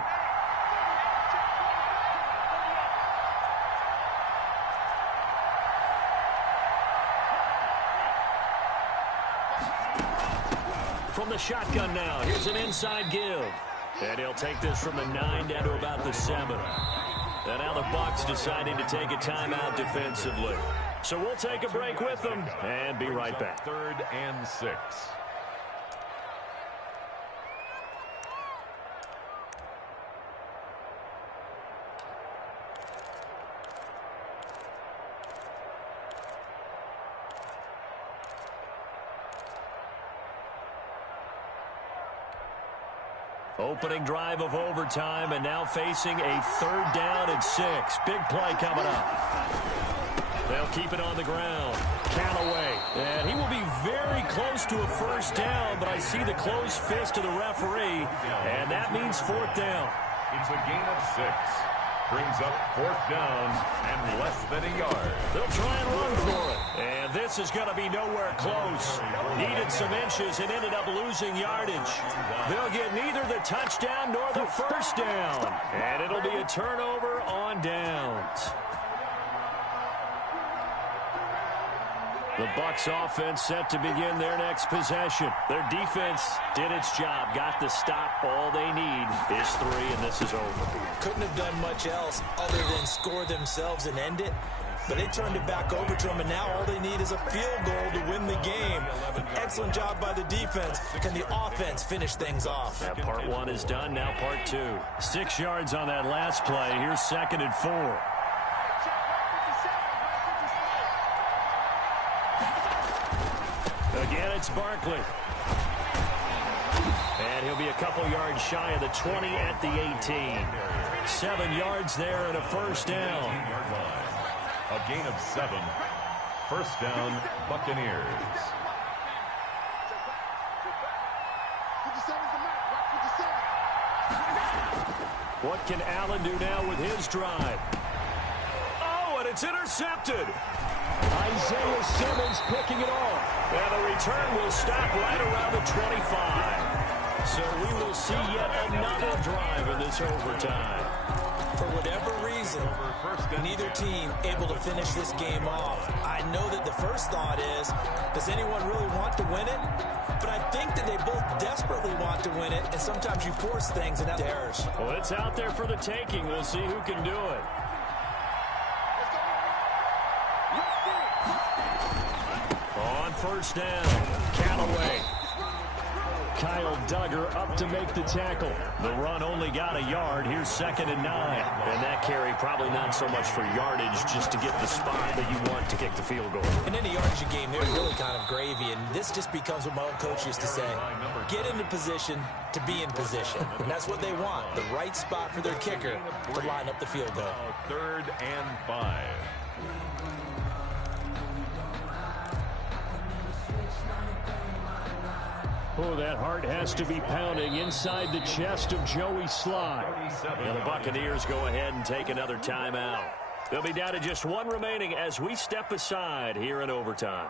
From the shotgun now, here's an inside give. And he'll take this from the 9 down to about the 7. And now the Bucs deciding to take a timeout defensively. So we'll take a break with them and be right back. 3rd and 6. Opening drive of overtime, and now facing a 3rd down and 6. Big play coming up. They'll keep it on the ground. Callaway. And he will be very close to a 1st down, but I see the closed fist of the referee, and that means 4th down. It's a gain of 6. Brings up 4th down and less than a yard. They'll try and run for it. And this is going to be nowhere close. Needed some inches and ended up losing yardage. They'll get neither the touchdown nor the 1st down. And it'll be a turnover on downs. The Bucs offense set to begin their next possession. Their defense did its job, got the stop. All they need is 3, and this is over. Couldn't have done much else other than score themselves and end it. But they turned it back over to them, and now all they need is a field goal to win the game. An excellent job by the defense. Can the offense finish things off? That part 1 is done, now part 2. 6 yards on that last play. Here's 2nd and 4. Again, it's Barkley. And he'll be a couple yards shy of the 20 at the 18. 7 yards there and a 1st down. A gain of 7. 1st down, Buccaneers. What can Allen do now with his drive? Oh, and it's intercepted. Isaiah Simmons picking it off. And the return will stop right around the 25. So we will see yet another drive in this overtime. For whatever reason, neither team able to finish this game off. I know that the first thought is, does anyone really want to win it? But I think that they both desperately want to win it, and sometimes you force things and have errors. Well, it's out there for the taking. We'll see who can do it. On 1st down, Callaway. Kyle Duggar up to make the tackle. The run only got a yard. Here's 2nd and 9. And that carry probably not so much for yardage, just to get the spot that you want to kick the field goal. In any yardage game, they're really kind of gravy, and this just becomes what my old coach used to say. Get into position to be in position. And that's what they want, the right spot for their kicker to line up the field goal. 3rd and 5. Oh, that heart has to be pounding inside the chest of Joey Sly. And the Buccaneers go ahead and take another timeout. They'll be down to just 1 remaining as we step aside here in overtime.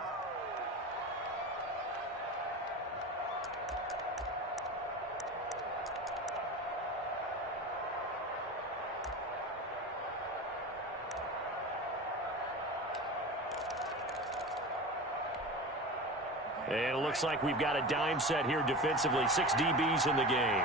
And it looks like we've got a dime set here defensively. 6 DBs in the game.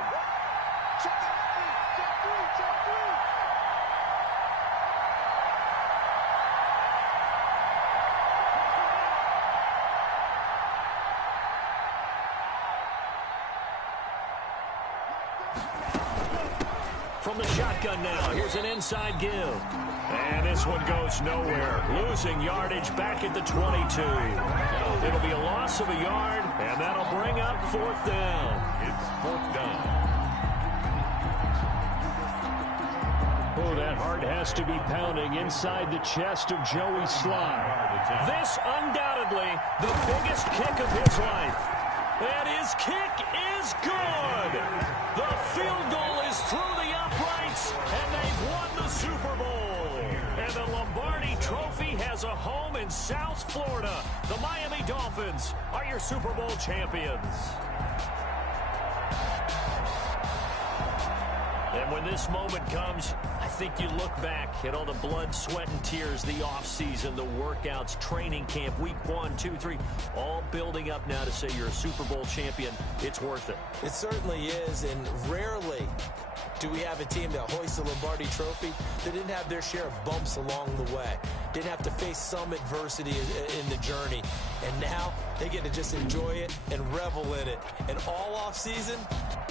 From the shotgun now, here's an inside give. And this one goes nowhere. Losing yardage back at the 22. It'll be a loss of a yard, and that'll bring up 4th down. It's 4th down. Oh, that heart has to be pounding inside the chest of Joey Sly. This undoubtedly the biggest kick of his life. And his kick is good. The field goal is through the uprights, and they've won the Super Bowl. And the Lombardi Trophy has a home in South Florida. The Miami Dolphins are your Super Bowl champions. And when this moment comes, I think you look back at all the blood, sweat, and tears, the offseason, the workouts, training camp, week 1, 2, 3, all building up now to say you're a Super Bowl champion. It's worth it. It certainly is, and rarely do we have a team that hoists the Lombardi Trophy that didn't have their share of bumps along the way, didn't have to face some adversity in the journey, and now they get to just enjoy it and revel in it. And all offseason,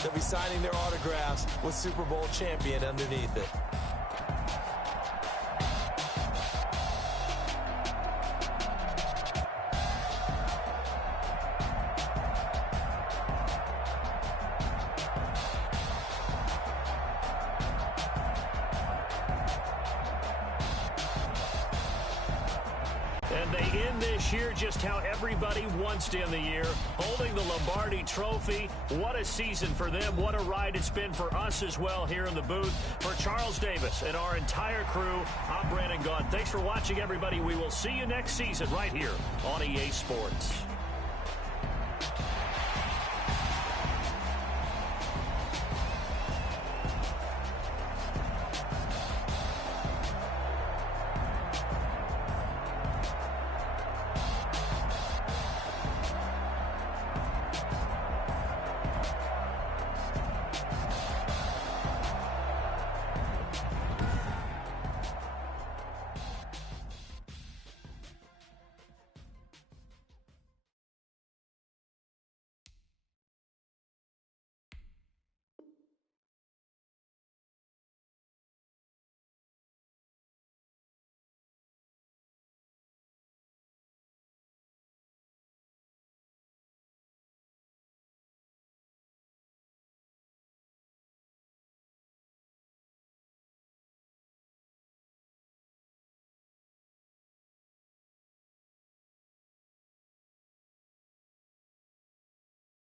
they'll be signing their autographs with Super Bowl champion underneath it. And they end this year just how everybody wants to end the year, holding the Lombardi Trophy. What a season for them. What a ride it's been for us as well here in the booth. For Charles Davis and our entire crew, I'm Brandon Gaudin. Thanks for watching, everybody. We will see you next season right here on EA Sports.